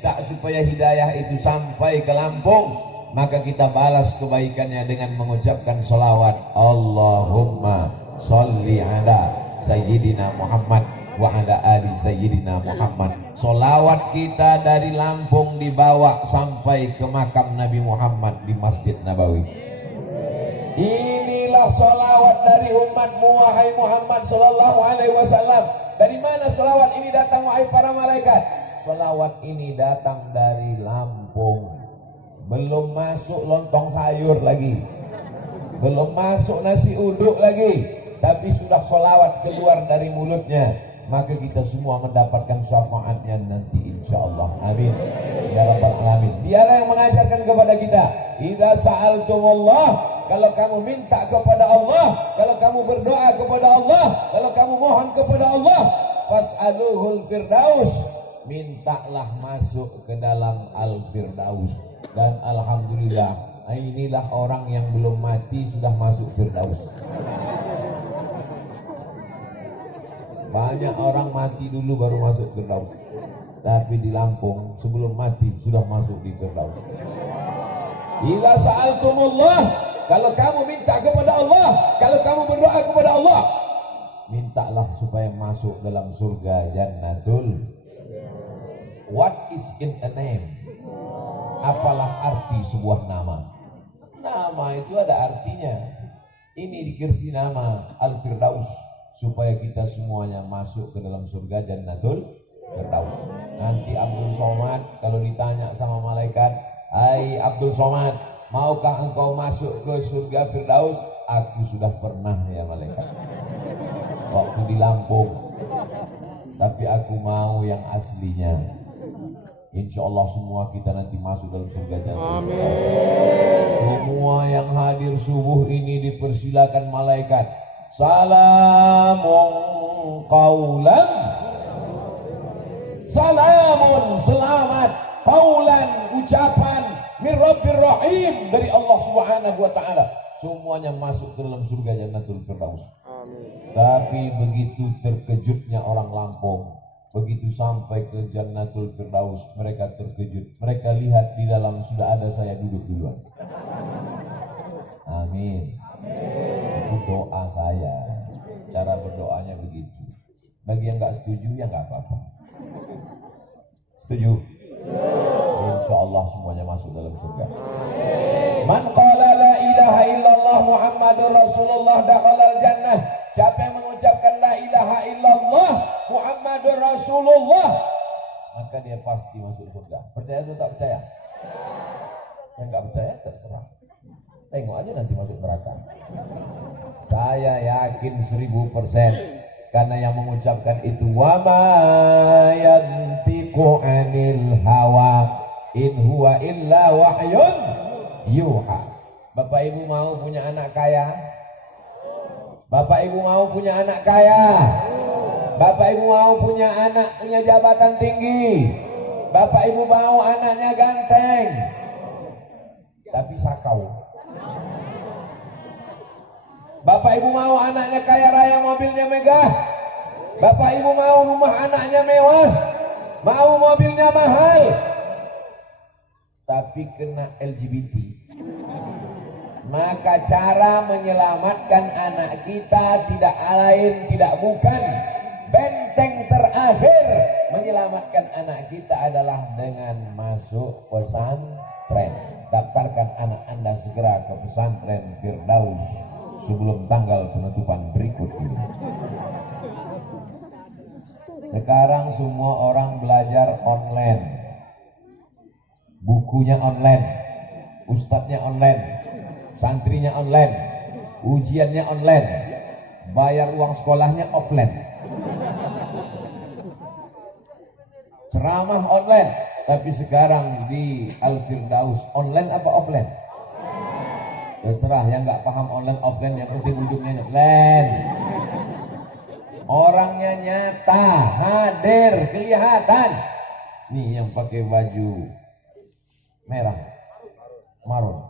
tak supaya hidayah itu sampai ke Lampung, maka kita balas kebaikannya dengan mengucapkan salawat Allahumma sholli ala Sayyidina Muhammad wa ala ali Sayyidina Muhammad. Salawat kita dari Lampung dibawa sampai ke makam Nabi Muhammad di Masjid Nabawi. Inilah salawat dari umatmu wahai Muhammad sallallahu alaihi wasallam. Dari mana salawat ini datang wahai para malaikat? Salawat ini datang dari Lampung. Belum masuk lontong sayur lagi, belum masuk nasi uduk lagi, tapi sudah salawat keluar dari mulutnya, maka kita semua mendapatkan syafaatnya nanti insyaallah. Amin ya rabbal alamin. Dialah yang mengajarkan kepada kita, idza sa'altumullah, kalau kamu minta kepada Allah, kalau kamu berdoa kepada Allah, kalau kamu mohon kepada Allah, fas'aluhul firdaus, mintalah masuk ke dalam al-firdaus. Dan alhamdulillah, inilah orang yang belum mati sudah masuk firdaus. Banyak orang mati dulu baru masuk firdaus, tapi di Lampung sebelum mati sudah masuk di firdaus. Idza sa'altumullah, kalau kamu minta kepada Allah, kalau kamu berdoa kepada Allah, mintalah supaya masuk dalam surga jannatul. What is in a name? Apalah arti sebuah nama? Nama itu ada artinya. Ini dikasih nama Al-Firdaus supaya kita semuanya masuk ke dalam surga jannatul Firdaus. Nanti Abdul Somad kalau ditanya sama malaikat, "Hai Abdul Somad, maukah engkau masuk ke surga Firdaus?" Aku sudah pernah ya malaikat, waktu di Lampung, tapi aku mau yang aslinya. Insya Allah semua kita nanti masuk dalam surga jannatul. Amin. Semua yang hadir subuh ini dipersilakan malaikat. Salamun qaulan, salamun selamat, qaulan ucapan min Rabbir Rahim, dari Allah Subhanahu wa taala. Semuanya masuk ke dalam surga jannatul Firdaus. Amin. Tapi begitu terkejutnya orang Lampung, begitu sampai ke jannatul Firdaus, mereka terkejut. Mereka lihat di dalam sudah ada saya duduk duluan. Amin. Itu doa saya. Cara berdoanya begitu. Bagi yang nggak setuju ya nggak apa-apa. Setuju? Insya Allah semuanya masuk dalam surga. Man qala la ilaha illallah Muhammadur Rasulullah dakhalal jannah. Siapa yang mengucapkan la ilaha illallah Muhammadur Rasulullah, maka dia pasti masuk surga. Percaya atau tak percaya? Yang nggak percaya terserah. Tengok aja nanti masuk neraka. Saya yakin 1000%, karena yang mengucapkan itu wa ma yantiqu anil hawa in huwa illa wahyun yuha. Bapak Ibu mau punya anak kaya? Bapak Ibu mau punya anak kaya? Bapak Ibu mau punya anak punya jabatan tinggi? Bapak Ibu mau anaknya ganteng tapi sakau? Bapak Ibu mau anaknya kaya raya, mobilnya megah? Bapak Ibu mau rumah anaknya mewah, mau mobilnya mahal, tapi kena LGBT? Maka cara menyelamatkan anak kita tidak lain tidak bukan, benteng terakhir menyelamatkan anak kita adalah dengan masuk pesantren. Daftarkan anak Anda segera ke pesantren Firdaus sebelum tanggal penutupan berikut ini. Sekarang semua orang belajar online, bukunya online, ustadznya online, santrinya online, ujiannya online, bayar uang sekolahnya offline, ceramah online. Tapi sekarang di Al-Firdaus online apa offline? Terserah, yang nggak paham online offline, yang penting ujungnya online. Orangnya nyata, hadir, kelihatan. Nih yang pakai baju merah, marun,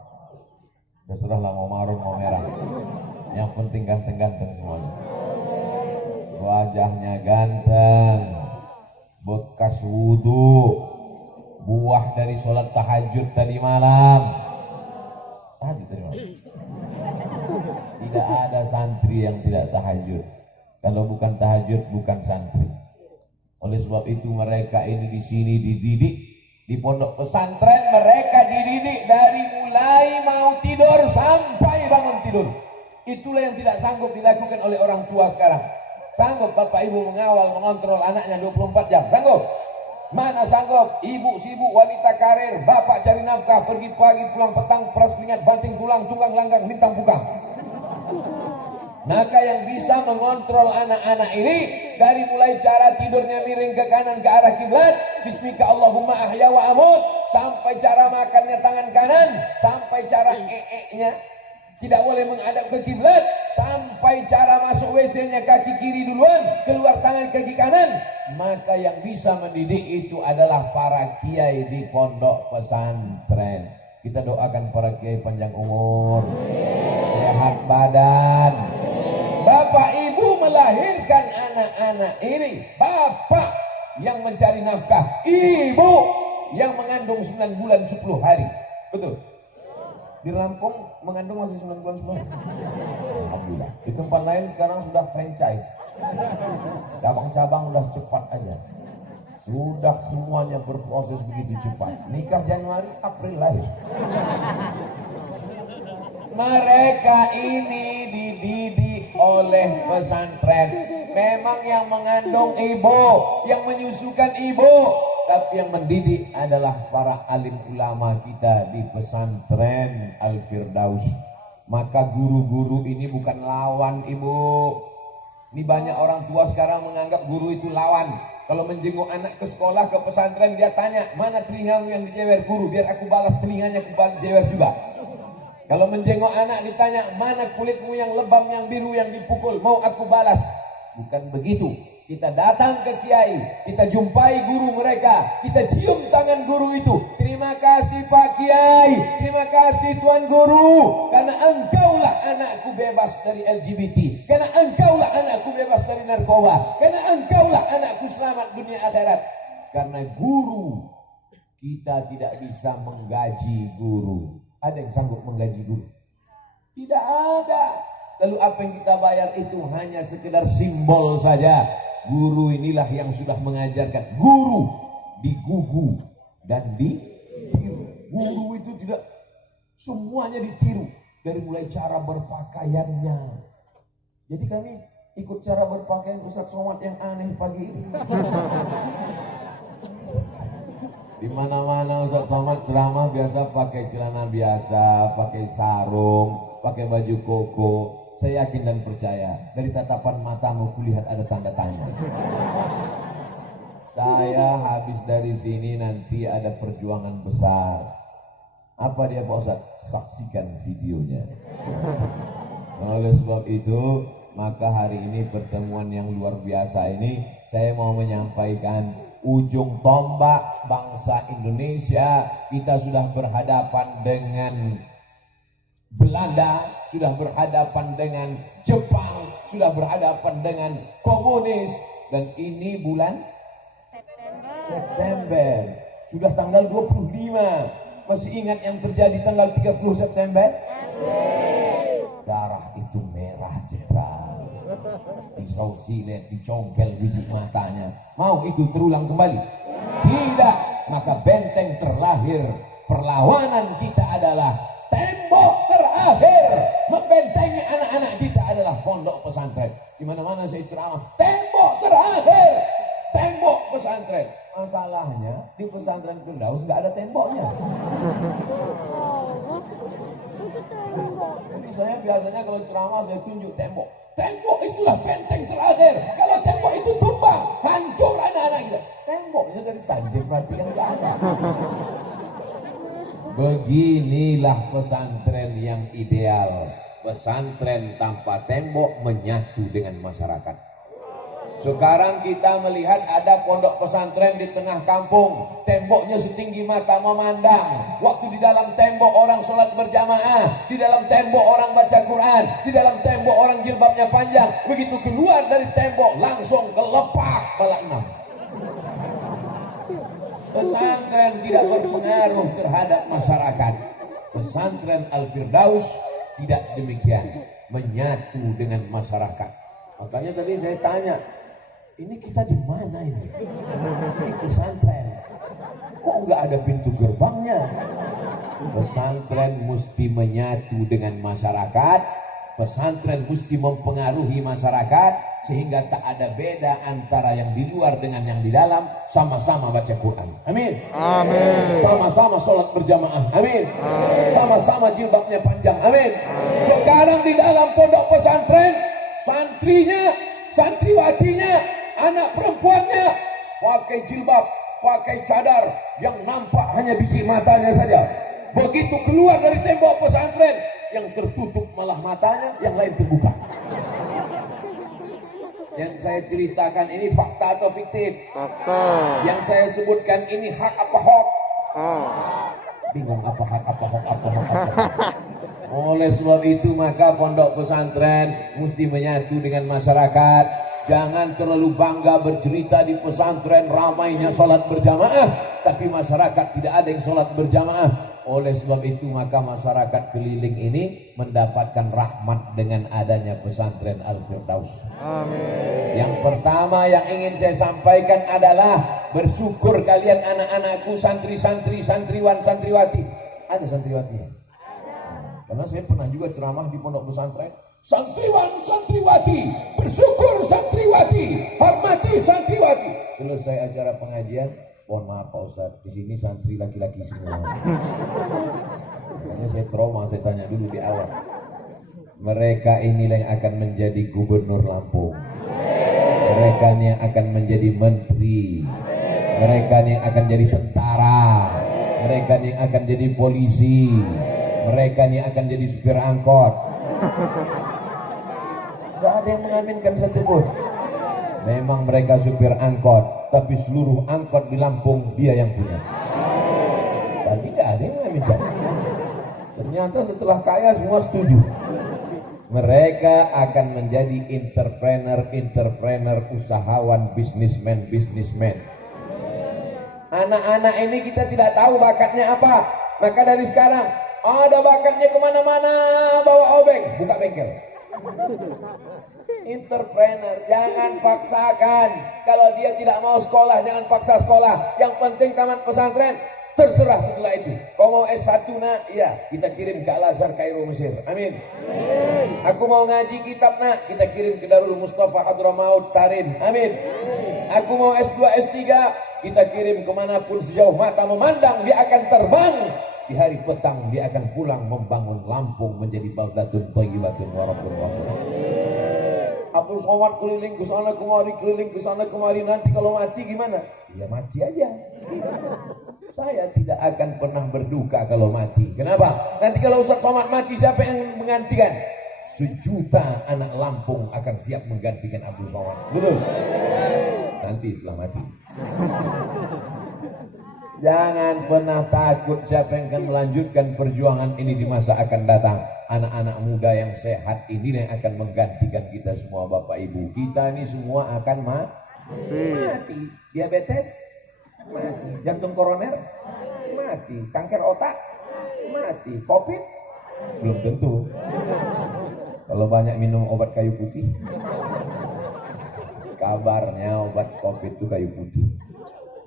terserah lah mau marun mau merah, yang penting ganteng-ganteng semuanya. Wajahnya ganteng, bekas wudhu, buah dari sholat tahajud tadi malam. Tahajud tadi malam. Tidak ada santri yang tidak tahajud. Kalau bukan tahajud, bukan santri. Oleh sebab itu mereka ini di sini dididik. Di pondok pesantren mereka dididik dari mulai mau tidur sampai bangun tidur. Itulah yang tidak sanggup dilakukan oleh orang tua sekarang. Sanggup bapak ibu mengawal, mengontrol anaknya 24 jam? Sanggup? Mana sanggup? Ibu sibuk, wanita karir, bapak cari nafkah, pergi pagi, pulang petang, peras keringat, banting tulang, tunggang langgang, lintang bukang. Maka yang bisa mengontrol anak-anak ini dari mulai cara tidurnya miring ke kanan ke arah kiblat, bismika Allahumma ahya wa amut, sampai cara makannya tangan kanan, sampai cara nya tidak boleh menghadap ke kiblat, sampai cara masuk WC-nya kaki kiri duluan, keluar tangan kaki kanan. Maka yang bisa mendidik itu adalah para kiai di pondok pesantren. Kita doakan para kiai panjang umur, sehat badan. Bapak ibu melahirkan anak-anak ini, bapak yang mencari nafkah, ibu yang mengandung 9 bulan 10 hari. Betul? Di Lampung mengandung masih 9 bulan 10 hari. Alhamdulillah. Di tempat lain sekarang sudah franchise. Cabang-cabang udah cepat aja. Sudah semuanya berproses begitu cepat. Nikah Januari, April lahir. Mereka ini dididik oleh pesantren. Memang yang mengandung ibu, yang menyusukan ibu, tapi yang mendidik adalah para alim ulama kita di pesantren Al-Firdaus. Maka guru-guru ini bukan lawan ibu. Ini banyak orang tua sekarang menganggap guru itu lawan. Kalau menjenguk anak ke sekolah, ke pesantren, dia tanya, mana telingamu yang dijewer guru, biar aku balas telinganya, aku balas jewer juga. Kalau menjenguk anak ditanya, mana kulitmu yang lebam, yang biru, yang dipukul, mau aku balas. Bukan begitu. Kita datang ke kiai, kita jumpai guru mereka, kita cium tangan guru itu. Terima kasih Pak Kiai, terima kasih Tuan Guru, karena engkaulah anakku bebas dari LGBT, karena engkaulah anakku bebas dari narkoba, karena engkaulah anakku selamat dunia akhirat. Karena guru, kita tidak bisa menggaji guru. Ada yang sanggup menggaji guru? Tidak ada. Lalu apa yang kita bayar itu hanya sekedar simbol saja. Guru inilah yang sudah mengajarkan. Guru digugu dan ditiru. Guru itu tidak semuanya ditiru. Dari mulai cara berpakaiannya. Jadi kami ikut cara berpakaian Ustaz Somad yang aneh pagi ini. Di mana-mana Ustaz Somad ceramah biasa pakai celana biasa, pakai sarung, pakai baju koko. Saya yakin dan percaya, dari tatapan matamu kulihat ada tanda tanya. Saya habis dari sini nanti ada perjuangan besar. Apa dia Pak Ustaz? Saksikan videonya. Oleh sebab itu, maka hari ini pertemuan yang luar biasa ini, saya mau menyampaikan ujung tombak bangsa Indonesia. Kita sudah berhadapan dengan Belanda, sudah berhadapan dengan Jepang, sudah berhadapan dengan komunis, dan ini bulan September. Sudah tanggal 25. Masih ingat yang terjadi tanggal 30 September? Darah itu merah jebral. Pisau silet dicongkel biji matanya. Mau itu terulang kembali? Tidak. Maka benteng terlahir perlawanan kita adalah tembok terakhir membentengi anak-anak kita adalah pondok pesantren. Di mana-mana saya ceramah, tembok terakhir, tembok pesantren. Masalahnya di pesantren Firdaus nggak ada temboknya. Jadi saya biasanya kalau ceramah saya tunjuk tembok. Tembok itulah benteng terakhir. Kalau tembok itu tumbang, hancur anak-anak kita. Temboknya dari Tanjir berarti kan nggak ada. Beginilah pesantren yang ideal. Pesantren tanpa tembok menyatu dengan masyarakat. Sekarang kita melihat ada pondok pesantren di tengah kampung. Temboknya setinggi mata memandang. Waktu di dalam tembok orang sholat berjamaah, di dalam tembok orang baca Quran, di dalam tembok orang jilbabnya panjang. Begitu keluar dari tembok langsung kelepak balak enam. Pesantren tidak berpengaruh terhadap masyarakat. Pesantren Al-Firdaus tidak demikian, menyatu dengan masyarakat. Makanya tadi saya tanya, ini kita di mana ini? Ini pesantren. Kok nggak ada pintu gerbangnya? Pesantren mesti menyatu dengan masyarakat. Pesantren mesti mempengaruhi masyarakat sehingga tak ada beda antara yang di luar dengan yang di dalam, sama-sama baca Quran. Amin. Amin. Sama-sama sholat berjamaah. Amin. Sama-sama jilbabnya panjang. Amin. Sekarang di dalam pondok pesantren, santrinya, santriwatinya, anak perempuannya pakai jilbab, pakai cadar, yang nampak hanya biji matanya saja. Begitu keluar dari tembok pesantren, yang tertutup malah matanya, yang lain terbuka. Yang saya ceritakan ini fakta atau fiktif? Fakta. Yang saya sebutkan ini hak apa hoax? Bingung apa hak, apa hoax, apa hoax, apa hoax. Oleh sebab itu maka pondok pesantren mesti menyatu dengan masyarakat. Jangan terlalu bangga bercerita di pesantren ramainya sholat berjamaah, tapi masyarakat tidak ada yang sholat berjamaah. Oleh sebab itu maka masyarakat keliling ini mendapatkan rahmat dengan adanya pesantren Al-Firdaus. Amin. Yang pertama yang ingin saya sampaikan adalah bersyukur kalian anak-anakku, santri-santri, santriwan, santriwati. Ada santriwatinya? Karena saya pernah juga ceramah di pondok pesantren. Santriwan, santriwati, bersyukur santriwati, hormati santriwati. Selesai acara pengajian, mohon maaf Pak Ustadz, di sini santri laki-laki semua. Makanya saya trauma, saya tanya dulu di awal. Mereka inilah yang akan menjadi gubernur Lampung. Mereka ini yang akan menjadi menteri. Mereka ini yang akan jadi tentara. Mereka ini yang akan jadi polisi. Mereka ini akan jadi supir angkot. Gak ada yang mengaminkan satupun. Memang mereka supir angkot, tapi seluruh angkot di Lampung dia yang punya. Tadi gak ada yang mengaminkan. Ternyata setelah kaya semua setuju. Mereka akan menjadi entrepreneur, usahawan, businessman. Anak-anak ini kita tidak tahu bakatnya apa. Maka dari sekarang, ada bakatnya kemana-mana, bawa obeng, buka bengkel. Entrepreneur, jangan paksakan. Kalau dia tidak mau sekolah, jangan paksa sekolah. Yang penting tamat pesantren, terserah setelah itu. Kau mau S1 nak? Iya, kita kirim ke Al-Azhar Kairo Mesir. Amin. Aku mau ngaji kitab nak, kita kirim ke Darul Mustafa Hadramaut Tarim. Amin. Aku mau S2 S3, kita kirim kemanapun sejauh mata memandang, dia akan terbang. Di hari petang dia akan pulang membangun Lampung menjadi baldatun thayyibatun wa rabbun ghafur. Abdul Somad keliling ke sana kemari, keliling ke sana kemari, nanti kalau mati gimana? Ya mati aja. Saya tidak akan pernah berduka kalau mati. Kenapa? Nanti kalau Ustaz Somad mati, siapa yang menggantikan? 1 juta anak Lampung akan siap menggantikan Abdul Somad. Betul? Nanti setelah mati. Jangan pernah takut siapa yang akan melanjutkan perjuangan ini di masa akan datang. Anak-anak muda yang sehat ini yang akan menggantikan kita semua Bapak Ibu. Kita ini semua akan mati. Diabetes? Mati. Jantung koroner? Mati. Kanker otak? Mati. Covid? Belum tentu. Kalau banyak minum obat kayu putih. Kabarnya obat Covid itu kayu putih.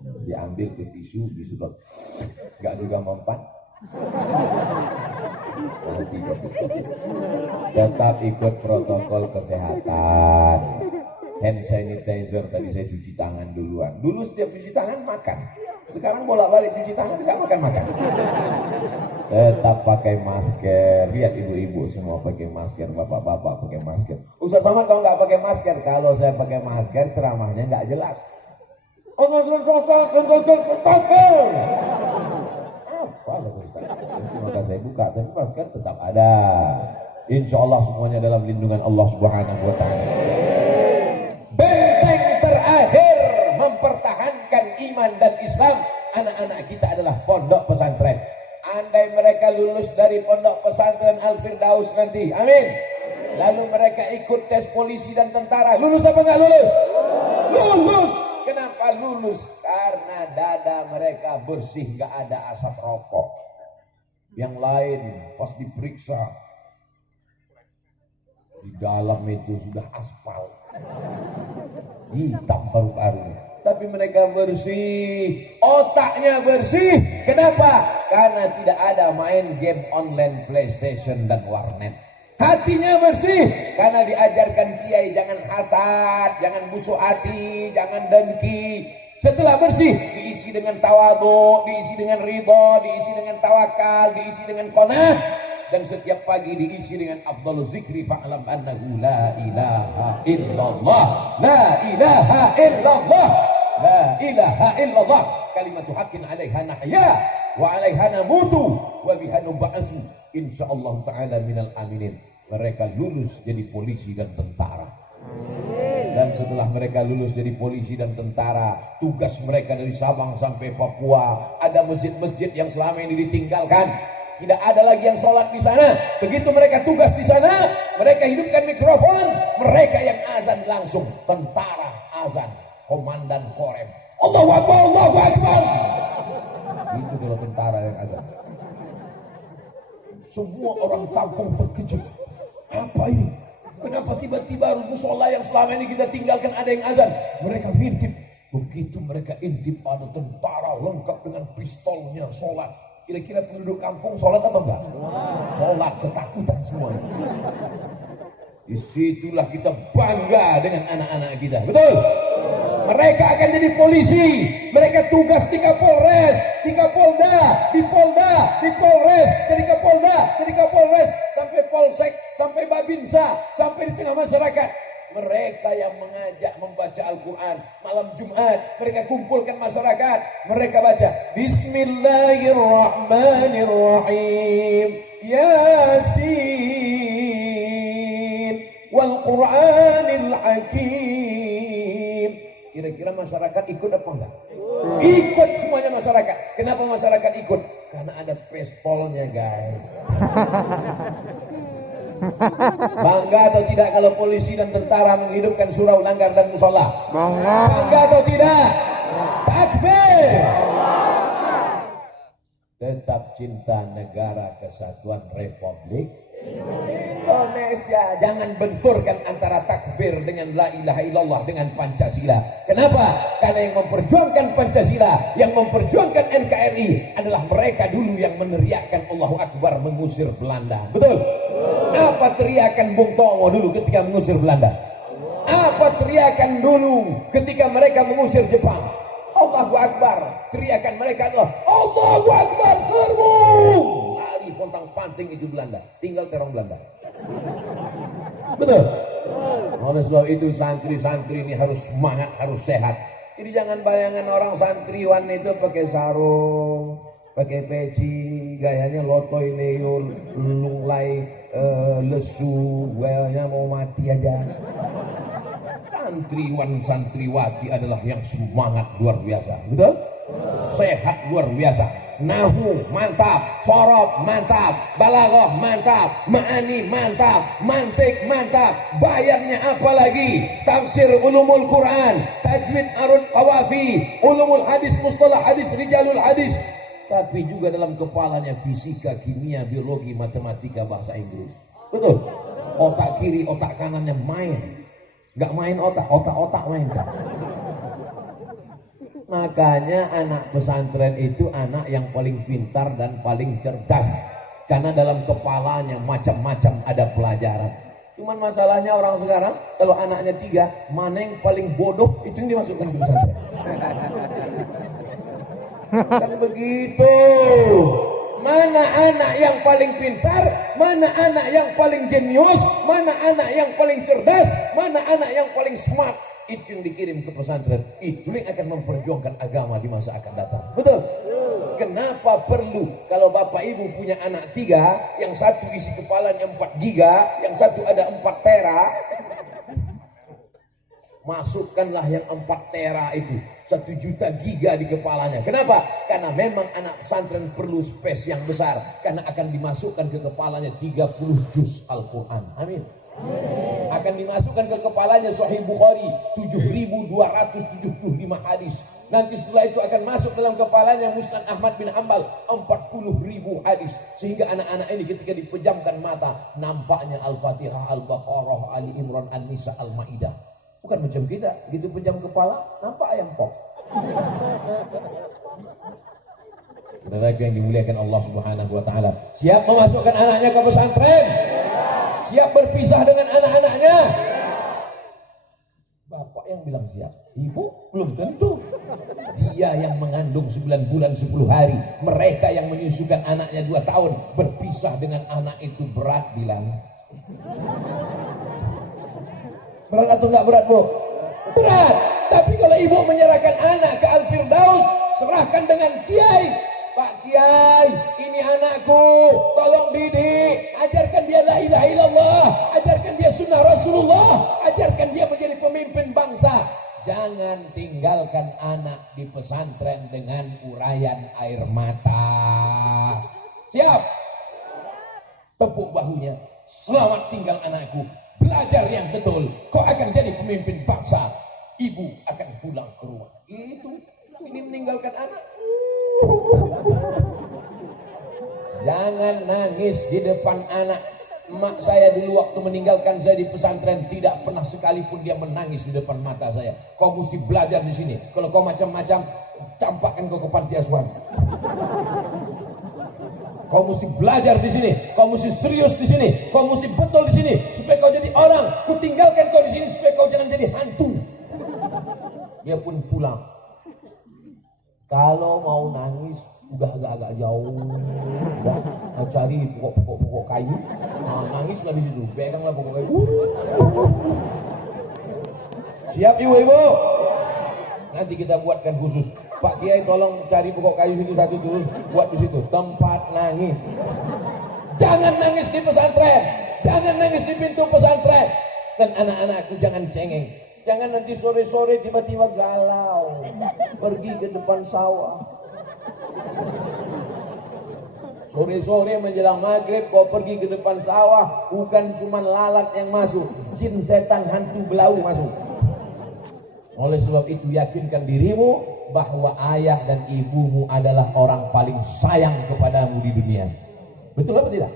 Diambil ke tisu, disedot, nggak juga mempan. Tetap ikut protokol kesehatan. Hand sanitizer, tadi saya cuci tangan duluan. Dulu setiap cuci tangan makan. Sekarang bolak-balik cuci tangan, nggak makan. Tetap pakai masker. Lihat ibu-ibu semua pakai masker, bapak-bapak pakai masker. Ustaz Somad kalau nggak pakai masker, kalau saya pakai masker ceramahnya nggak jelas. Apa kata Ustaz? Maka saya buka, tapi masker tetap ada. Insya Allah semuanya dalam lindungan Allah Subhanahu wa Ta'ala. Benteng terakhir mempertahankan iman dan Islam anak-anak kita adalah pondok pesantren. Andai mereka lulus dari pondok pesantren Al-Firdaus nanti, amin. Lalu mereka ikut tes polisi dan tentara, lulus apa enggak lulus? Lulus. Kenapa lulus? Karena dada mereka bersih, gak ada asap rokok. Yang lain pas diperiksa, di dalam itu sudah aspal, hitam paru-parunya. Tapi mereka bersih, otaknya bersih. Kenapa? Karena tidak ada main game online, PlayStation dan warnet. Hatinya bersih karena diajarkan kiai jangan hasad, jangan busuk hati, jangan dengki. Setelah bersih, diisi dengan tawadhu, diisi dengan ridha, diisi dengan tawakal, diisi dengan qanaah, dan setiap pagi diisi dengan afdhaluz zikri fa'lam annahu la ilaha illallah, la ilaha illallah, la ilaha illallah, kalimatu haqqin 'alaiha nahya wa 'alaiha namutu wa biha nub'atsu insyaallah taala minal aminin. Mereka lulus jadi polisi dan tentara. Dan setelah mereka lulus jadi polisi dan tentara, tugas mereka dari Sabang sampai Papua, ada masjid-masjid yang selama ini ditinggalkan, tidak ada lagi yang sholat di sana. Begitu mereka tugas di sana, mereka hidupkan mikrofon, mereka yang azan langsung, tentara azan, komandan Korem, Allahu Akbar, Allahu Akbar. Itu adalah tentara yang azan. Semua orang kampung terkejut. Apa ini? Kenapa tiba-tiba musola yang selama ini kita tinggalkan ada yang azan? Mereka ngintip. Begitu mereka intip, ada tentara lengkap dengan pistolnya sholat. Kira-kira penduduk kampung sholat atau enggak? Sholat, ketakutan semuanya. Disitulah kita bangga dengan anak-anak kita. Betul? Mereka akan jadi polisi. Mereka tugas di Kapolres, di Kapolda, di Polda, di Polres, jadi Kapolda, jadi Kapolres, sampai Polsek, sampai Babinsa, sampai di tengah masyarakat. Mereka yang mengajak membaca Al-Quran malam Jumat, mereka kumpulkan masyarakat, mereka baca Bismillahirrahmanirrahim, Yasin wal Qur'anil Hakim. Kira-kira masyarakat ikut apa enggak? Ikut semuanya masyarakat. Kenapa masyarakat ikut? Karena ada pestolnya, guys. Bangga atau tidak kalau polisi dan tentara menghidupkan surau, langgar dan musola? Bangga. Bangga atau tidak? Takbir. Tetap cinta negara kesatuan Republik Indonesia. Jangan benturkan antara takbir dengan la ilaha illallah dengan Pancasila. Kenapa? Karena yang memperjuangkan Pancasila, yang memperjuangkan NKRI adalah mereka dulu yang meneriakkan Allahu Akbar mengusir Belanda. Betul? Apa teriakan Bung Tomo dulu ketika mengusir Belanda? Apa teriakan dulu ketika mereka mengusir Jepang? Allahu Akbar. Teriakan mereka adalah Allahu Akbar, serbu. Lari pontang-panting itu Belanda. Tinggal terong Belanda. Betul? Oleh sebab itu santri-santri ini harus semangat, harus sehat. Jadi jangan bayangan orang santriwan itu pakai sarung, pakai peci, gayanya lotoy leul, lunglai, lesu, gayanya mau mati aja. Santriwan santriwati adalah yang semangat luar biasa, betul? Sehat luar biasa. Nahu mantap, sorob mantap, balaghah mantap, ma'ani mantap, mantik mantap, bayarnya apalagi, tafsir ulumul Quran, tajwid arun qawafi, ulumul hadis, mustalah hadis, rijalul hadis. Tapi juga dalam kepalanya fisika, kimia, biologi, matematika, bahasa Inggris. Betul? Otak kiri, otak kanannya main. Gak main otak, otak-otak main. Makanya anak pesantren itu anak yang paling pintar dan paling cerdas. Karena dalam kepalanya macam-macam ada pelajaran. Cuman masalahnya orang sekarang, kalau anaknya 3, mana yang paling bodoh, itu yang dimasukkan ke pesantren. Kan begitu. Mana anak yang paling pintar, mana anak yang paling jenius, mana anak yang paling cerdas, mana anak yang paling smart, itu yang dikirim ke pesantren. Itu yang akan memperjuangkan agama di masa akan datang. Betul? Kenapa perlu kalau bapak ibu punya anak 3, yang satu isi kepalanya 4 giga, yang satu ada 4 tera, masukkanlah yang 4 tera itu, 1 juta giga di kepalanya. Kenapa? Karena memang anak pesantren perlu space yang besar, karena akan dimasukkan ke kepalanya 30 juz Al-Quran. Amin. Akan dimasukkan ke kepalanya Sahih Bukhari 7.275 hadis. Nanti setelah itu akan masuk dalam kepalanya Musnad Ahmad bin Hanbal 40.000 hadis. Sehingga anak-anak ini ketika dipejamkan mata, nampaknya Al-Fatihah, Al-Baqarah, Ali Imran, An-Nisa, Al-Maidah. Bukan macam kita, gitu pejam kepala, nampak ayam pop. Saudara yang dimuliakan Allah Subhanahu wa taala, siap memasukkan anaknya ke pesantren? Siap berpisah dengan anak-anaknya? Bapak yang bilang siap, ibu belum tentu. Dia yang mengandung 9 bulan 10 hari, mereka yang menyusukan anaknya 2 tahun, berpisah dengan anak itu berat bilang. Berat atau enggak berat, Bu? Berat. Tapi kalau ibu menyerahkan anak ke Al-Firdaus, serahkan dengan kiai. Pak Kiai, ini anakku, tolong didik, ajarkan dia la ilaha illallah, ajarkan dia sunnah Rasulullah, ajarkan dia menjadi pemimpin bangsa. Jangan tinggalkan anak di pesantren dengan urayan air mata. Siap? Tepuk bahunya. Selamat tinggal anakku, belajar yang betul, kau akan jadi pemimpin bangsa. Ibu akan pulang ke rumah. Itu, ini meninggalkan anak. Jangan nangis di depan anak. Emak saya dulu waktu meninggalkan saya di pesantren tidak pernah sekalipun dia menangis di depan mata saya. Kau mesti belajar di sini. Kalau kau macam-macam, campakkan kau ke panti asuhan. Kau mesti belajar di sini. Kau mesti serius di sini. Kau mesti betul di sini supaya kau jadi orang. Ku tinggalkan kau di sini supaya kau jangan jadi hantu. Dia pun pulang. Kalau mau nangis udah agak-agak jauh, udah cari pokok kayu, nangis lebih situ, peganglah pokok kayu. Siap ibu-ibu? Nanti kita buatkan khusus. Pak Kiai tolong cari pokok kayu situ satu terus buat di situ tempat nangis. Jangan nangis di pesantren, jangan nangis di pintu pesantren. Dan anak-anakku jangan cengeng. Jangan nanti sore-sore tiba-tiba galau, pergi ke depan sawah. Sore-sore menjelang maghrib kau pergi ke depan sawah, bukan cuma lalat yang masuk, jin, setan, hantu, belau masuk. Oleh sebab itu yakinkan dirimu bahwa ayah dan ibumu adalah orang paling sayang kepadamu di dunia. Betul apa tidak?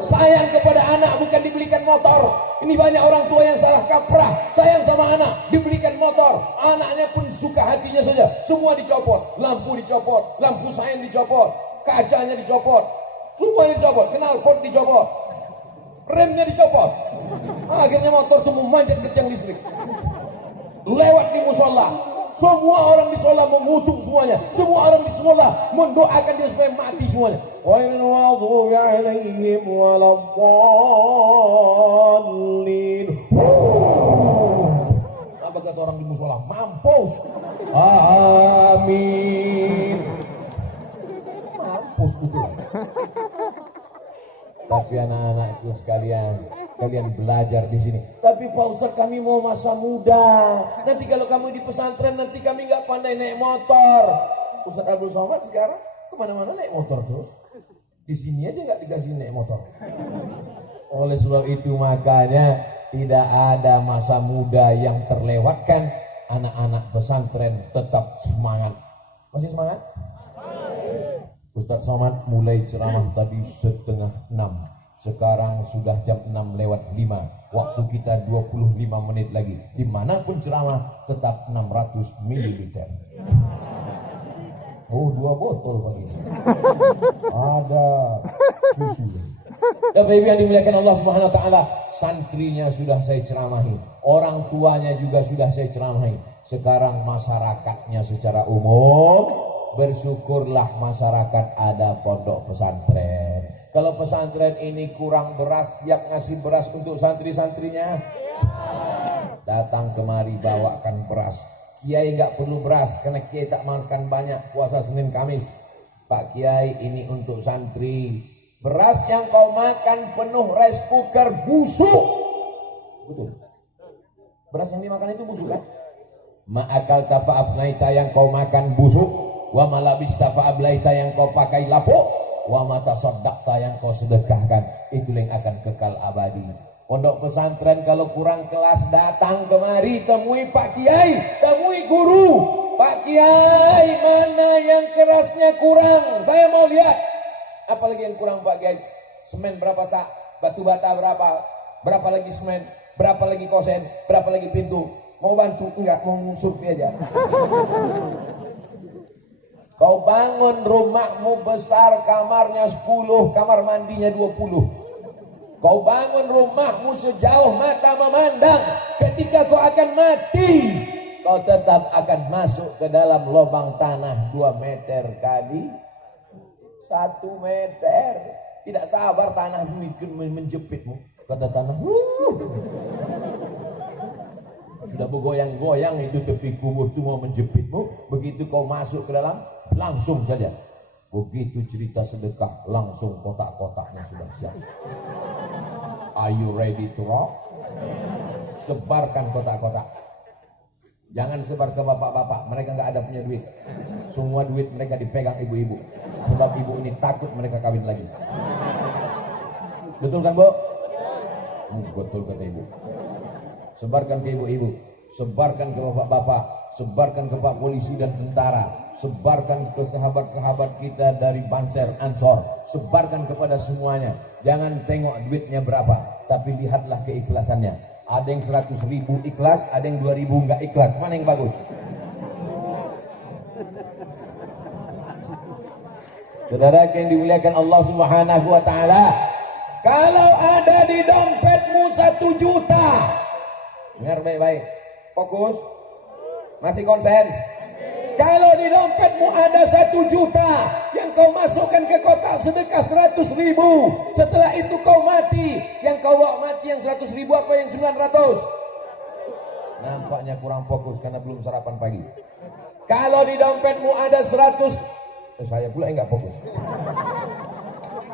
Sayang kepada anak bukan dibelikan motor. Ini banyak orang tua yang salah kaprah. Sayang sama anak, dibelikan motor, anaknya pun suka hatinya saja. Semua dicopot, lampu dicopot, lampu sain dicopot, kacanya dicopot, semuanya dicopot, knalpot dicopot, remnya dicopot. Akhirnya motor itu memanjat ke tiang listrik. Lewat di musola, semua orang di musola mengutuk semuanya. Semua orang di musola mendoakan dia supaya mati semuanya. Ghairil maghdubi 'alaihim waladdallin. Apa kata orang di musola? Mampus. Amin. Mampus betul. Tapi anak-anakku sekalian, kalian belajar di sini. Tapi Pak Ustaz, kami mau masa muda. Nanti kalau kamu di pesantren, nanti kami nggak pandai naik motor. Ustaz Abdul Somad sekarang kemana-mana naik motor terus. Di sini aja nggak dikasih naik motor. Oleh sebab itu makanya tidak ada masa muda yang terlewatkan. Anak-anak pesantren tetap semangat. Masih semangat? Ustaz Somad mulai ceramah tadi 5:30. Sekarang sudah jam 6:05. Waktu kita 25 menit lagi. Dimanapun ceramah tetap 600 ml. Oh, 2 botol pagi. Ada susu. Bapak Ibu yang dimuliakan Allah Subhanahu wa taala, santrinya sudah saya ceramahi, orang tuanya juga sudah saya ceramahi. Sekarang masyarakatnya secara umum, bersyukurlah masyarakat ada pondok pesantren. Kalau pesantren ini kurang beras, siap ngasih beras untuk santri-santrinya? Datang kemari bawakan beras. Kiai nggak perlu beras karena Kiai tak makan banyak puasa Senin Kamis. Pak Kiai, ini untuk santri. Beras yang kau makan penuh rice cooker busuk. Betul. Beras yang dimakan itu busuk kan? Ma'akal tafa'abnaita yang kau makan busuk. Wa malabis tafa'ablaita yang kau pakai lapuk. Wa mata saddaqta yang kau sedekahkan, itu yang akan kekal abadi. Pondok pesantren kalau kurang kelas datang kemari, temui Pak Kiai, temui guru. Pak Kiai, mana yang kerasnya kurang? Saya mau lihat. Apalagi yang kurang Pak Kiai? Semen berapa sak? Batu bata berapa? Berapa lagi semen? Berapa lagi kosen? Berapa lagi pintu? Mau bantu? Enggak, mau survei aja. Kau bangun rumahmu besar, kamarnya 10, kamar mandinya 20. Kau bangun rumahmu sejauh mata memandang. Ketika kau akan mati, kau tetap akan masuk ke dalam lubang tanah 2 meter kali 1 meter. Tidak sabar tanah duit menjepitmu. Kata tanah, sudah bergoyang-goyang itu tepi kubur itu mau menjepitmu. Begitu kau masuk ke dalam, langsung saja. Begitu cerita sedekah, langsung kotak-kotaknya sudah siap. Are you ready to rock? Sebarkan kotak-kotak. Jangan sebar ke bapak-bapak, mereka nggak ada punya duit. Semua duit mereka dipegang ibu-ibu. Sebab ibu ini takut mereka kawin lagi. Betul kan, Bu? Betul kata ibu. Sebarkan ke ibu-ibu, sebarkan ke bapak-bapak, sebarkan ke Pak Polisi dan tentara, sebarkan ke sahabat-sahabat kita dari Banser Ansor, sebarkan kepada semuanya. Jangan tengok duitnya berapa, tapi lihatlah keikhlasannya. Ada yang 100.000 ikhlas, ada yang 2.000 enggak ikhlas. Mana yang bagus? Saudara yang dimuliakan Allah Subhanahu wa taala, kalau ada di dompetmu 1 juta, dengar baik-baik, fokus, masih konsen. Kalau di dompetmu ada 1 juta yang kau masukkan ke kotak sedekah 100.000, setelah itu kau mati, yang kau bawa mati yang 100.000 apa yang 900? Nampaknya kurang fokus karena belum sarapan pagi. Kalau di dompetmu ada 100, saya pula enggak fokus.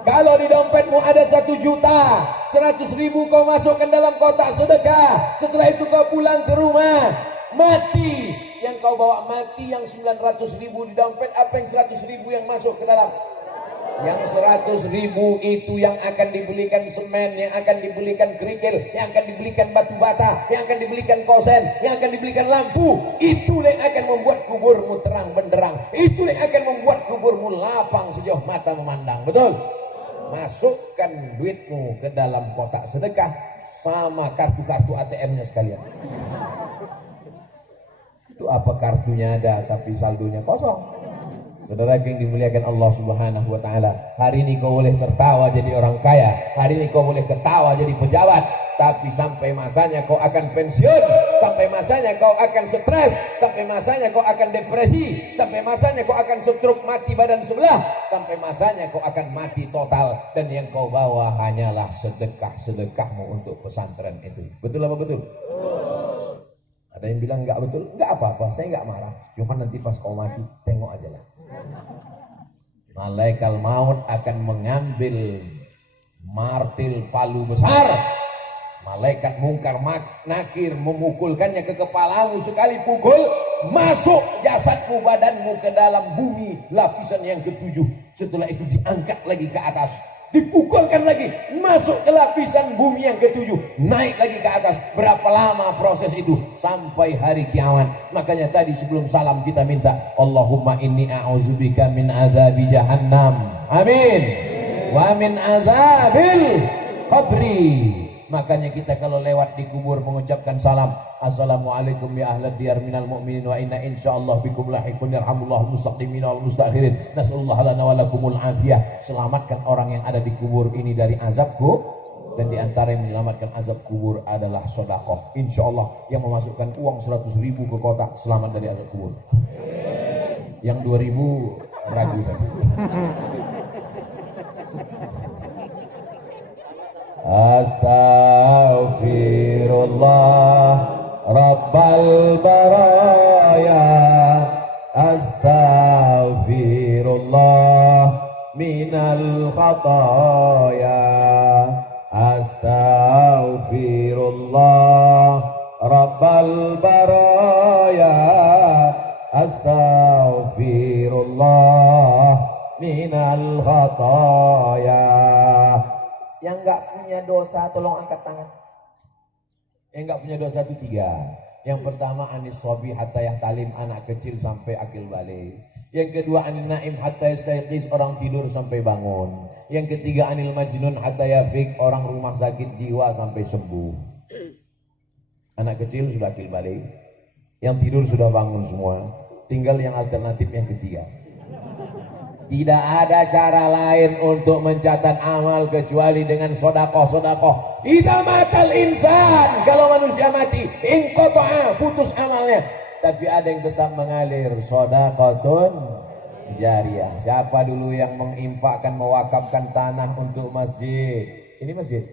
Kalau di dompetmu ada 1 juta, 100.000 kau masukkan dalam kotak sedekah. Setelah itu kau pulang ke rumah, mati. Yang kau bawa mati yang 900.000 di dompet, apa yang 100.000 yang masuk ke dalam? Yang 100.000 itu yang akan dibelikan semen, yang akan dibelikan kerikil, yang akan dibelikan batu bata, yang akan dibelikan kosen, yang akan dibelikan lampu. Itu yang akan membuat kuburmu terang benderang. Itu yang akan membuat kuburmu lapang sejauh mata memandang. Betul? Masukkan duitmu ke dalam kotak sedekah sama kartu-kartu ATM-nya sekalian. Itu apa, kartunya ada tapi saldonya kosong. Saudara yang dimuliakan Allah Subhanahu wa taala, hari ini kau boleh tertawa jadi orang kaya, hari ini kau boleh ketawa jadi pejabat, tapi sampai masanya kau akan pensiun, sampai masanya kau akan stres, sampai masanya kau akan depresi, sampai masanya kau akan stroke mati badan sebelah, sampai masanya kau akan mati total, dan yang kau bawa hanyalah sedekahmu untuk pesantren itu. Betul apa betul? Ada yang bilang enggak betul, enggak apa-apa, saya enggak marah. Cuma nanti pas kau mati, tengok aja lah. Malaikat maut akan mengambil martil palu besar. Malaikat mungkar nakir memukulkannya ke kepalamu sekali pukul, masuk jasadmu, badanmu ke dalam bumi lapisan yang ke-7. Setelah itu diangkat lagi ke atas, dipukulkan lagi, masuk ke lapisan bumi yang ke-7, naik lagi ke atas. Berapa lama proses itu? Sampai hari kiamat. Makanya tadi sebelum salam kita minta, Allahumma inni a'udzubika min azabi jahannam, amin, wa min azabil qabri. Makanya kita kalau lewat di kubur mengucapkan salam, assalamualaikum ya ahlad diyar minal mu'minin wa inna insyaallah bikum lahiqun yarhamullahu mustaqdimin wal mustakhirin nasallallahu lana wa lakumul afiyah. Selamatkan orang yang ada di kubur ini dari azabku, dan di antara yang menyelamatkan azab kubur adalah sedekah. Insyaallah yang memasukkan uang 100.000 ke kotak selamat dari azab kubur. Yang 2.000 ragu saja. Astaghfirullah Rabbal baraya, astaghfirullah minal khataya, astaghfirullah Rabbal baraya, astaghfirullah minal khataya. Yang nggak punya dosa tolong angkat tangan. Yang enggak punya dosa itu 3. Yang pertama anis sobi hatta yang talim, anak kecil sampai akil balik. Yang kedua anil naim hatta yastayqiz, orang tidur sampai bangun. Yang ketiga anil majnun hatta yafiq, orang rumah sakit jiwa sampai sembuh. Anak kecil sudah akil balik, yang tidur sudah bangun semua. Tinggal yang alternatif yang ketiga. Tidak ada cara lain untuk mencatat amal kecuali dengan sodakoh. Idza matal insan, kalau manusia mati, inqata'a, putus amalnya. Tapi ada yang tetap mengalir, sodakotun jariyah. Siapa dulu yang menginfakkan, mewakafkan tanah untuk masjid? Ini masjid.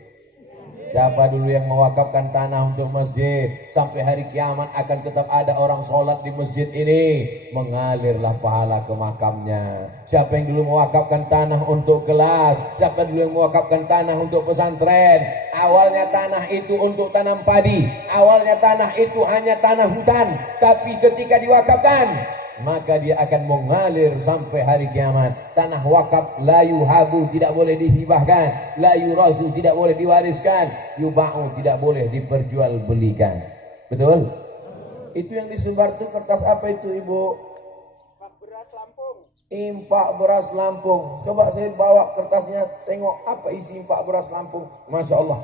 Siapa dulu yang mewakafkan tanah untuk masjid? Sampai hari kiamat akan tetap ada orang sholat di masjid ini, mengalirlah pahala ke makamnya. Siapa yang dulu mewakafkan tanah untuk kelas? Siapa dulu yang mewakafkan tanah untuk pesantren? Awalnya tanah itu untuk tanam padi, awalnya tanah itu hanya tanah hutan. Tapi ketika diwakafkan, maka dia akan mengalir sampai hari kiamat. Tanah wakaf la yuhabu, tidak boleh dihibahkan, la yurazu, tidak boleh diwariskan, yuba'u, tidak boleh diperjualbelikan. Betul? Itu yang disebar itu kertas apa itu, Ibu? Infak beras Lampung. Infak beras Lampung. Coba saya bawa kertasnya, tengok apa isi infak beras Lampung. Masya Allah.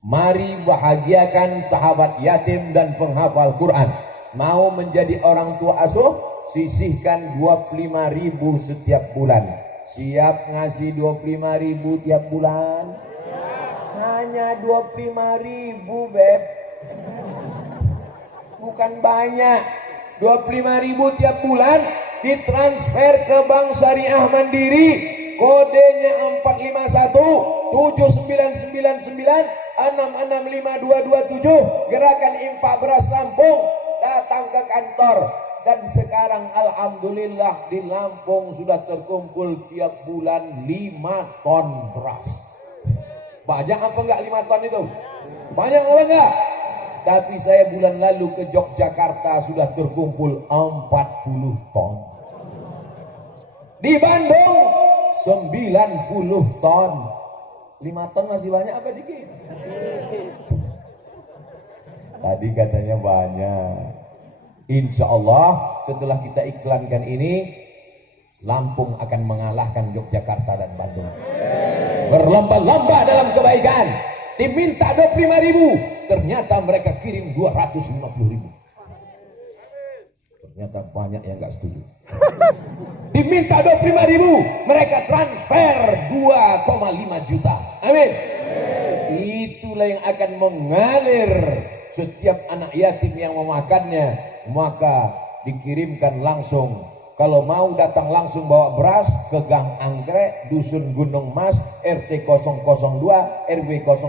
Mari bahagiakan sahabat yatim dan penghafal Quran. Mau menjadi orang tua asuh, sisihkan 25.000 setiap bulan. Siap ngasih 25.000 tiap bulan? Hanya 25.000, Beb. Bukan banyak. 25.000 tiap bulan ditransfer ke Bank Syariah Mandiri. Kodenya 451 7999 665227. Gerakan infak beras Lampung. Datang ke kantor. Dan sekarang alhamdulillah di Lampung sudah terkumpul tiap bulan 5 ton beras. Banyak apa enggak 5 ton itu? Banyak apa enggak? Tapi saya bulan lalu ke Yogyakarta sudah terkumpul 40 ton. Di Bandung 90 ton. 5 ton masih banyak apa dikit? Tadi katanya banyak. Insya Allah setelah kita iklankan ini, Lampung akan mengalahkan Yogyakarta dan Bandung. Berlomba-lomba dalam kebaikan. Diminta 25.000, ternyata mereka kirim 250.000. Ternyata banyak yang gak setuju. Diminta 25.000, mereka transfer 2,5 juta. Amin. Itulah yang akan mengalir setiap anak yatim yang memakannya, maka dikirimkan langsung. Kalau mau datang langsung bawa beras ke Gang Anggrek, Dusun Gunung Mas, RT 002, RW 001,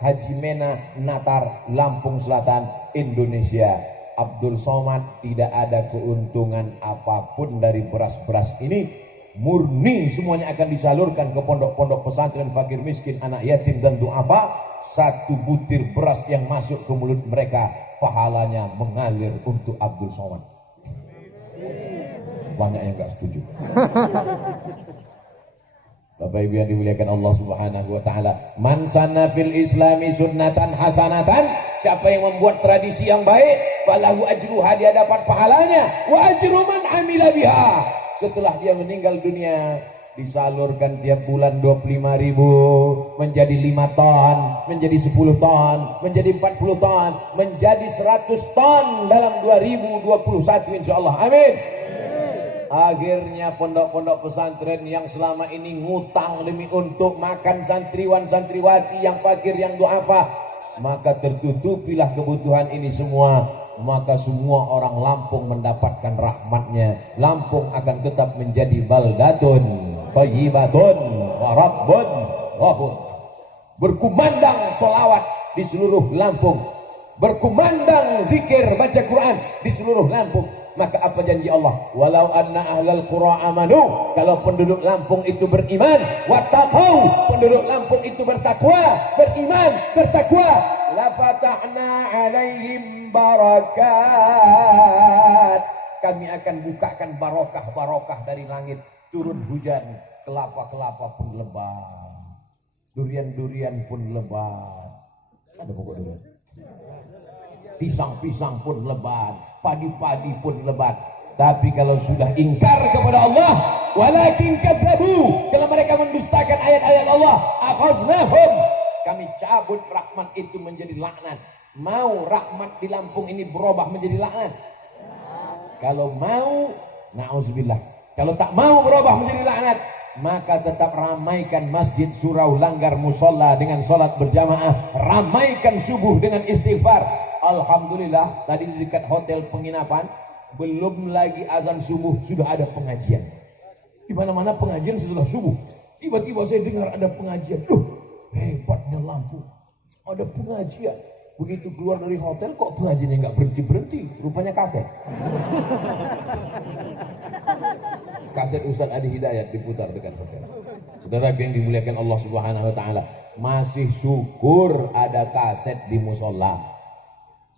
Haji Mena, Natar, Lampung Selatan, Indonesia. Abdul Somad tidak ada keuntungan apapun dari beras-beras ini. Murni semuanya akan disalurkan ke pondok-pondok pesantren fakir miskin, anak yatim dan duafa. Satu butir beras yang masuk ke mulut mereka, pahalanya mengalir untuk Abdul Somad. Banyak yang gak setuju. Bapak Ibu yang dimuliakan Allah Subhanahu wa taala, man sanna fil islami sunnatan hasanatan, siapa yang membuat tradisi yang baik, falahu ajruha, dia dapat pahalanya, wa ajru man amila biha. Setelah dia meninggal dunia, disalurkan tiap bulan 25.000 menjadi 5 ton, menjadi 10 ton, menjadi 40 ton, menjadi 100 ton dalam 2021 insyaallah. Amin. Akhirnya pondok-pondok pesantren yang selama ini ngutang demi untuk makan santriwan santriwati yang fakir, yang duafa, maka tertutupilah kebutuhan ini semua. Maka semua orang Lampung mendapatkan rahmatnya. Lampung akan tetap menjadi baldatun thayyibatun wa rabbun ghafur. Berkumandang solawat di seluruh Lampung, berkumandang zikir baca Quran di seluruh Lampung. Maka apa janji Allah? Walau anna ahlal qura amanu, kalau penduduk Lampung itu beriman, wattaqau, penduduk Lampung itu bertakwa, beriman, bertakwa, la fatahna alaihim barakat, kami akan bukakan barokah-barokah dari langit, turun hujan, kelapa-kelapa pun lebat, durian-durian pun lebat, Ada pokok durian. Pisang-pisang pun lebat, padi-padi pun lebat. Tapi kalau sudah ingkar kepada Allah, walakin kadzabu, kalau mereka mendustakan ayat-ayat Allah, akhaznahum, kami cabut rahmat itu menjadi laknat. Mau rahmat di Lampung ini berubah menjadi laknat? Kalau mau, na'udzubillah. Kalau tak mau berubah menjadi laknat, maka tetap ramaikan masjid surau langgar musola dengan sholat berjamaah, ramaikan subuh dengan istighfar. Alhamdulillah, tadi di dekat hotel penginapan, belum lagi azan subuh sudah ada pengajian. Di mana-mana pengajian setelah subuh. Tiba-tiba saya dengar ada pengajian. Duh, hebatnya Lampung. Ada pengajian. Begitu keluar dari hotel kok pengajiannya nggak berhenti-berhenti. Rupanya kaset. Kaset Ustaz Adi Hidayat diputar dekat hotel. Saudara yang dimuliakan Allah Subhanahu wa taala, masih syukur ada kaset di musola.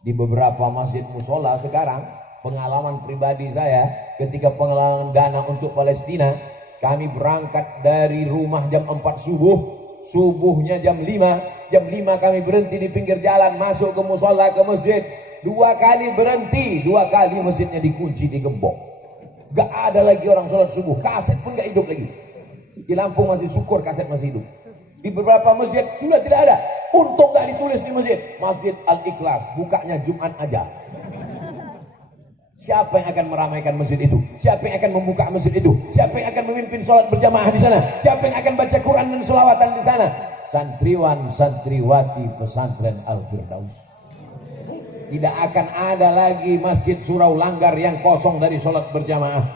Di beberapa masjid musola sekarang, pengalaman pribadi saya ketika pengalaman dana untuk Palestina, kami berangkat dari rumah jam 4 subuh, subuhnya jam 5 kami berhenti di pinggir jalan, masuk ke musola, ke masjid. 2 kali berhenti, 2 kali masjidnya dikunci, digembok. Gak ada lagi orang sholat subuh, kaset pun gak hidup lagi. Di Lampung masih syukur kaset masih hidup. Di beberapa masjid sudah tidak ada. Untung gak ditulis di masjid, Masjid Al-Ikhlas, bukanya Jumat aja. Siapa yang akan meramaikan masjid itu? Siapa yang akan membuka masjid itu? Siapa yang akan memimpin sholat berjamaah di sana? Siapa yang akan baca Quran dan selawatan di sana? Santriwan santriwati pesantren Al-Firdaus. Tidak akan ada lagi masjid surau langgar yang kosong dari sholat berjamaah.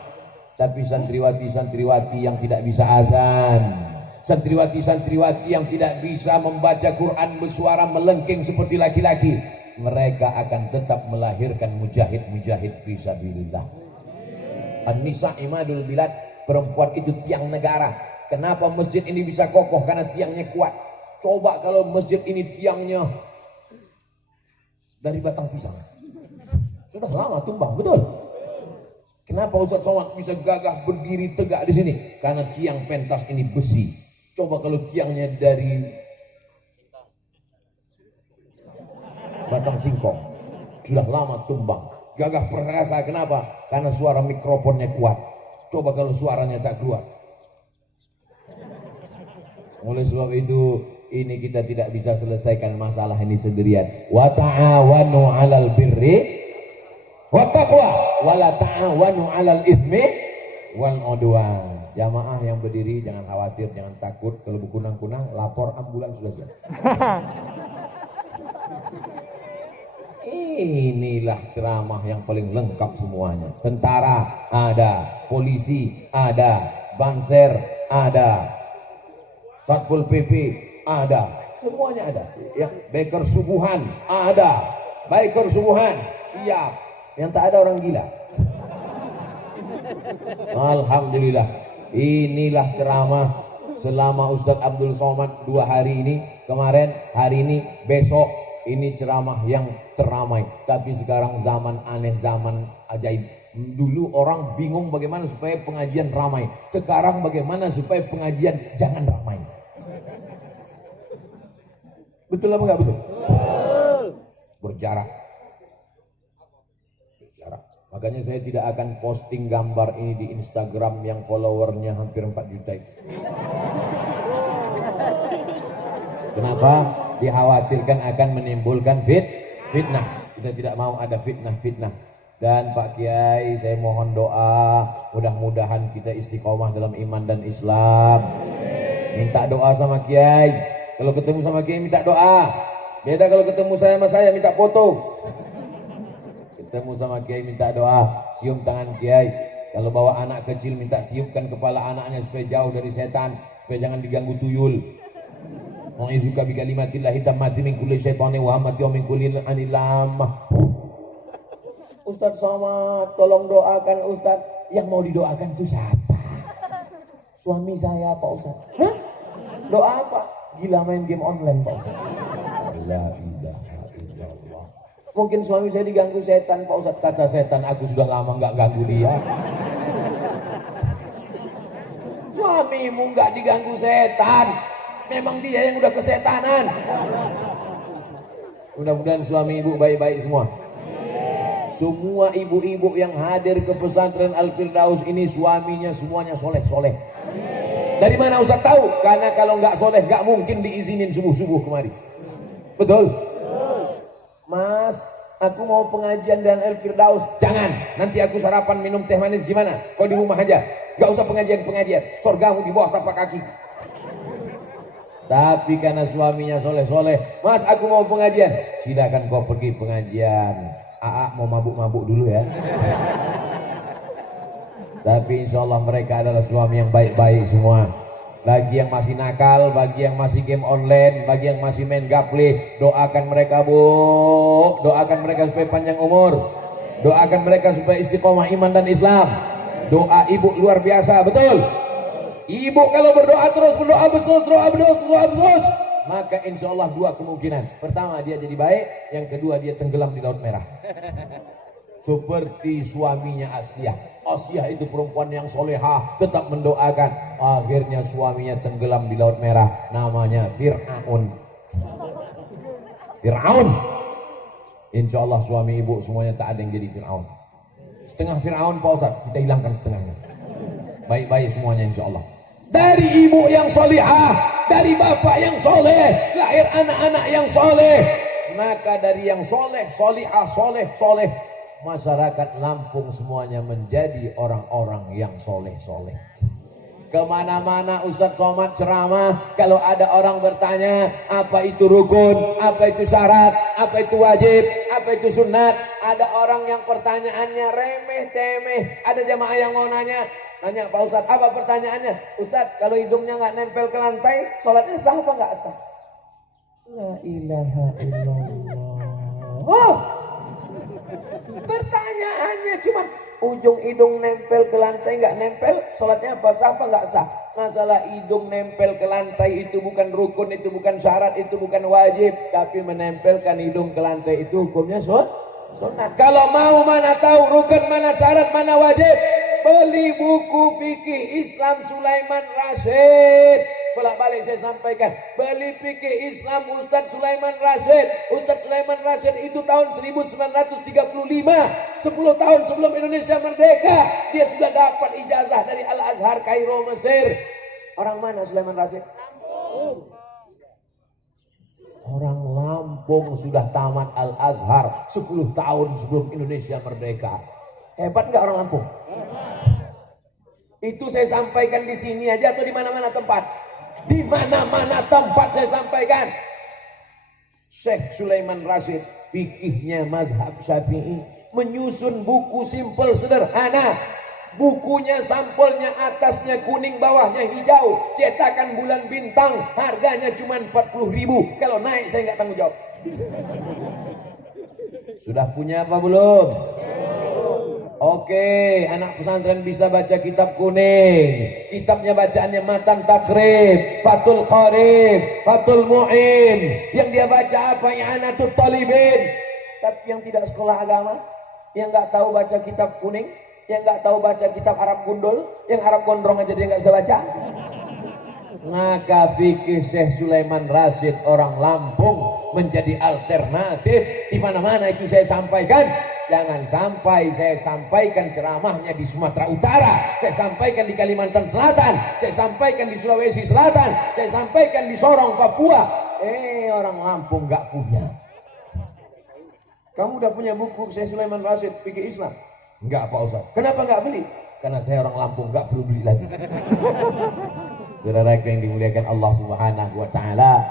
Tapi santriwati-santriwati yang tidak bisa azan, santriwati-santriwati yang tidak bisa membaca Quran bersuara melengking seperti laki-laki, mereka akan tetap melahirkan mujahid-mujahid fisabilillah. An-nisa imadul bilad, perempuan itu tiang negara. Kenapa masjid ini bisa kokoh? Karena tiangnya kuat. Coba kalau masjid ini tiangnya dari batang pisang, sudah lama tumbang, betul? Kenapa Ustaz Somad bisa gagah berdiri tegak di sini? Karena tiang pentas ini besi. Coba kalau tiangnya dari batang singkong, sudah lama tumbang. Gagah perkasa, kenapa? Karena suara mikrofonnya kuat. Coba kalau suaranya tak keluar. Oleh sebab itu, ini kita tidak bisa selesaikan masalah ini sendirian. Wa ta'awanu 'alal birri wa taqwa wa la ta'awanu 'alal itsmi wal 'udwan. Jamaah yang berdiri jangan khawatir, jangan takut. Kalau berkunang-kunang lapor ambulans sudah siap. Inilah ceramah yang paling lengkap semuanya. Tentara ada, polisi ada, banser ada, Satpol PP ada, semuanya ada. Ya, biker subuhan ada, biker subuhan siap. Yang tak ada orang gila. Alhamdulillah, inilah ceramah selama Ustadz Abdul Somad 2 hari ini, kemarin, hari ini, besok. Ini ceramah yang teramai. Tapi sekarang zaman aneh, zaman ajaib. Dulu orang bingung bagaimana supaya pengajian ramai. Sekarang bagaimana supaya pengajian jangan ramai. Betul apa enggak betul? Berjarak. Makanya saya tidak akan posting gambar ini di Instagram yang followernya hampir 4 juta. Kenapa? Dikhawatirkan akan menimbulkan fitnah. Kita tidak mau ada fitnah-fitnah. Dan Pak Kiai, saya mohon doa, mudah-mudahan kita istiqomah dalam iman dan Islam. Minta doa sama Kiai. Kalau ketemu sama Kiai minta doa. Beda kalau ketemu saya sama saya minta foto. Ketemu sama Kiai minta doa, cium tangan Kiai. Kalau bawa anak kecil minta tiupkan kepala anaknya supaya jauh dari setan, supaya jangan diganggu tuyul. Mu'izuka bi kalimatillahi tammati min kulli syaitani wa hamati wa min kulli anilamah. Ustaz Somad, tolong doakan Ustaz. Yang mau didoakan itu siapa? Suami saya Pak Ustaz. Hah? Doa apa? Gila main game online Pak Ustaz. La ilaha illallah. Mungkin suami saya diganggu setan Pak Ustaz. Kata setan, aku sudah lama nggak ganggu dia. Suamimu nggak diganggu setan. Memang dia yang udah kesetanan. Mudah-mudahan suami ibu baik-baik semua. Semua ibu-ibu yang hadir ke pesantren Al-Firdaus ini suaminya semuanya soleh-soleh. Dari mana Ustaz tahu? Karena kalau nggak soleh nggak mungkin diizinin subuh-subuh kemari. Betul? Mas, aku mau pengajian dan Al-Firdaus. Jangan, nanti aku sarapan minum teh manis gimana? Kau di rumah aja. Nggak usah pengajian-pengajian. Sorgamu di bawah tapak kaki. Tapi karena suaminya soleh-soleh, Mas aku mau pengajian. Silakan kau pergi pengajian. Aa mau mabuk-mabuk dulu ya. Tapi insya Allah mereka adalah suami yang baik-baik semua. Bagi yang masih nakal, bagi yang masih game online, bagi yang masih main gaple, doakan mereka bu, doakan mereka supaya panjang umur, doakan mereka supaya istiqomah iman dan Islam. Doa ibu luar biasa, betul. Ibu kalau berdoa terus, berdoa terus, maka insya Allah dua kemungkinan. Pertama dia jadi baik, yang kedua dia tenggelam di Laut Merah. Seperti suaminya Asyah. Asyah itu perempuan yang solehah, tetap mendoakan. Akhirnya suaminya tenggelam di Laut Merah. Namanya Fir'aun. Fir'aun. Insya Allah suami ibu semuanya tak ada yang jadi Fir'aun. Setengah Fir'aun Pak Ustaz, kita hilangkan setengahnya. Baik-baik semuanya insya Allah. Dari ibu yang solehah, dari bapak yang soleh, lahir anak-anak yang soleh. Maka dari yang soleh, solehah, soleh, masyarakat Lampung semuanya menjadi orang-orang yang soleh-soleh. Kemana-mana Ustadz Somad ceramah, kalau ada orang bertanya apa itu rukun, apa itu syarat, apa itu wajib, apa itu sunat, ada orang yang pertanyaannya remeh temeh. Ada jamaah yang mau nanya Pak Ustadz, apa pertanyaannya? Ustadz, kalau hidungnya nggak nempel ke lantai, sholatnya sah apa nggak sah? La ilaha illallah. Oh, pertanyaannya cuma ujung hidung nempel ke lantai nggak nempel, sholatnya apa sah apa nggak sah? Masalah hidung nempel ke lantai itu bukan rukun, itu bukan syarat, itu bukan wajib, tapi menempelkan hidung ke lantai itu hukumnya sunat. Kalau mau mana tahu rukun, mana syarat, mana wajib, beli buku fikih Islam Sulaiman Rasyid. Bolak-balik saya sampaikan, beli fikih Islam Ustadz Sulaiman Rasyid. Ustadz Sulaiman Rasyid itu tahun 1935, 10 tahun sebelum Indonesia merdeka, dia sudah dapat ijazah dari Al-Azhar Kairo Mesir. Orang mana Sulaiman Rasyid? Orang Lampung sudah tamat Al-Azhar 10 tahun sebelum Indonesia merdeka. Hebat nggak orang Lampung? Itu saya sampaikan di sini aja atau di mana-mana tempat? Di mana-mana tempat saya sampaikan. Syekh Sulaiman Rasyid, fikihnya mazhab Syafi'i, menyusun buku simpel sederhana. Bukunya sampelnya atasnya kuning, bawahnya hijau, cetakan bulan bintang, harganya cuma 40.000. Kalau naik saya nggak tanggung jawab. Sudah punya apa belum? Oke, anak pesantren bisa baca kitab kuning. Kitabnya bacaannya Matan Takrib, Fathul Qarib, Fathul Mu'in. Yang dia baca apa? I'anatul Talibin. Tapi yang tidak sekolah agama, yang nggak tahu baca kitab kuning, yang nggak tahu baca kitab Arab gundul, yang Arab gondrong aja dia nggak bisa baca. Maka fikih Syekh Sulaiman Rasyid orang Lampung menjadi alternatif di mana-mana. Itu saya sampaikan. Jangan sampai saya sampaikan ceramahnya di Sumatera Utara, saya sampaikan di Kalimantan Selatan, saya sampaikan di Sulawesi Selatan, saya sampaikan di Sorong, Papua. Orang Lampung nggak punya. Kamu udah punya buku Syekh Sulaiman Rasyid fikih Islam? Enggak Pak Ustaz. Kenapa nggak beli? Karena saya orang Lampung, nggak perlu beli lagi. Saudara yang dimuliakan Allah Subhanahu wa taala,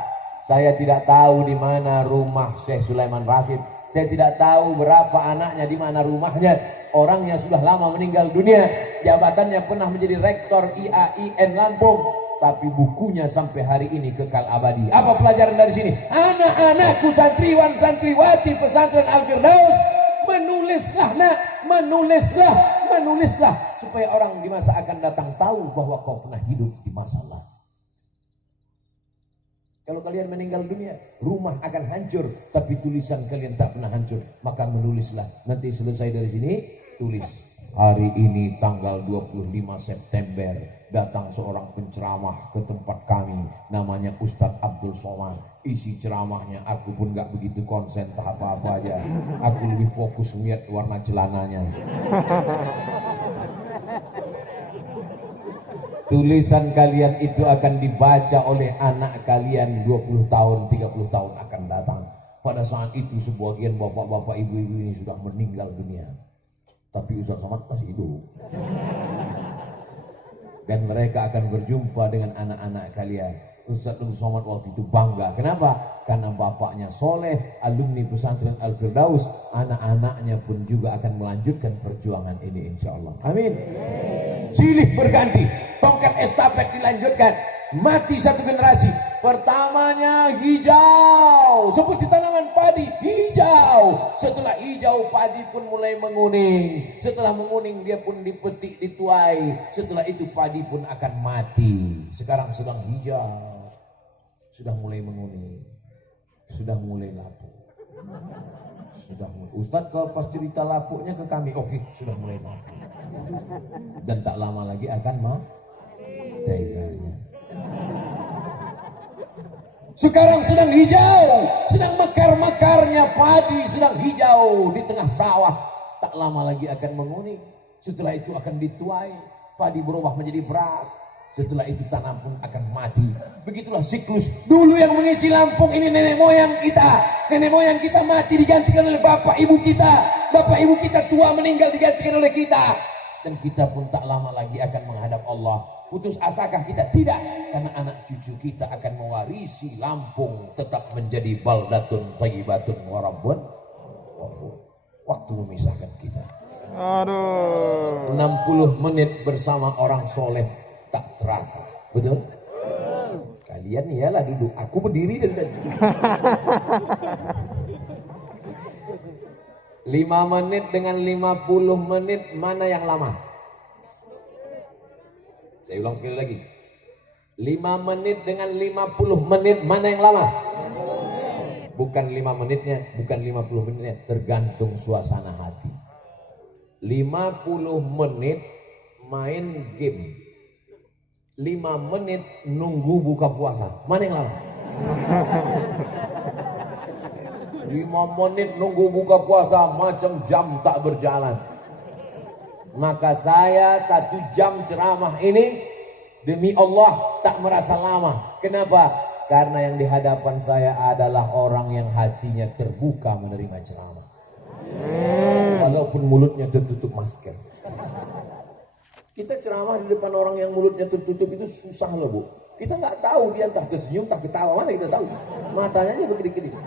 saya tidak tahu di mana rumah Syekh Sulaiman Rasyid. Saya tidak tahu berapa anaknya, di mana rumahnya. Orangnya sudah lama meninggal dunia. Jabatannya pernah menjadi rektor IAIN Lampung. Tapi bukunya sampai hari ini kekal abadi. Apa pelajaran dari sini? Anak-anakku santriwan santriwati pesantren Al-Firdaus, menulislah nak, menulislah supaya orang di masa akan datang tahu bahwa kau pernah hidup di masa lalu. Kalau kalian meninggal dunia, rumah akan hancur, tapi tulisan kalian tak pernah hancur. Maka menulislah. Nanti selesai dari sini, tulis. Hari ini tanggal 25 September datang seorang penceramah ke tempat kami, namanya Ustadz Abdul Somad. Isi ceramahnya aku pun gak begitu konsen apa-apa aja. Aku lebih fokus lihat warna celananya. Tulisan kalian itu akan dibaca oleh anak kalian 20 tahun, 30 tahun akan datang. Pada saat itu sebagian bapak-bapak ibu-ibu ini sudah meninggal dunia. Tapi Ustaz Somad masih hidup. Dan mereka akan berjumpa dengan anak-anak kalian. Ustaz Somad waktu itu bangga. Kenapa? Karena bapaknya soleh, alumni pesantren Al-Firdaus. Anak-anaknya pun juga akan melanjutkan perjuangan ini insya Allah. Amin. Silih berganti, tongkat estafet dilanjutkan. Mati satu generasi. Pertamanya hijau, seperti tanaman padi, hijau. Setelah hijau, padi pun mulai menguning. Setelah menguning, dia pun dipetik, dituai. Setelah itu padi pun akan mati. Sekarang sedang hijau, sudah mulai menguning, sudah mulai lapuk. Ustadz kalau pas cerita lapuknya ke kami, oke, sudah mulai lapuk. Dan tak lama lagi akan teganya. Sekarang sedang hijau, sedang mekar-mekarnya padi, sedang hijau di tengah sawah. Tak lama lagi akan menguning. Setelah itu akan dituai, padi berubah menjadi beras. Setelah itu tanah pun akan mati. Begitulah siklus. Dulu yang mengisi Lampung ini nenek moyang kita. Nenek moyang kita mati digantikan oleh bapak ibu kita. Bapak ibu kita tua meninggal digantikan oleh kita. Dan kita pun tak lama lagi akan menghadap Allah. Putus asakah kita? Tidak. Karena anak cucu kita akan mewarisi Lampung tetap menjadi baldatun thayyibatun wa rabbun ghafur. Waktu memisahkan kita. Aduh. 60 menit bersama orang soleh tak terasa. Betul? Kalian iyalah duduk. Aku berdiri dari tadi. 5 menit dengan 50 menit mana yang lama? Saya ulang sekali lagi. 5 menit dengan 50 menit mana yang lama? Bukan 5 menitnya, bukan 50 menitnya, tergantung suasana hati. 50 menit main game. 5 menit nunggu buka puasa. Mana yang lama? 5 menit nunggu buka puasa macam jam tak berjalan. Maka saya 1 jam ceramah ini demi Allah tak merasa lama. Kenapa? Karena yang di hadapan saya adalah orang yang hatinya terbuka menerima ceramah. Walaupun mulutnya tertutup masker. Kita ceramah di depan orang yang mulutnya tertutup itu susah loh Bu. Kita nggak tahu dia entah tersenyum, entah ketawa, mana kita tahu. Matanya aja begitu-begitu.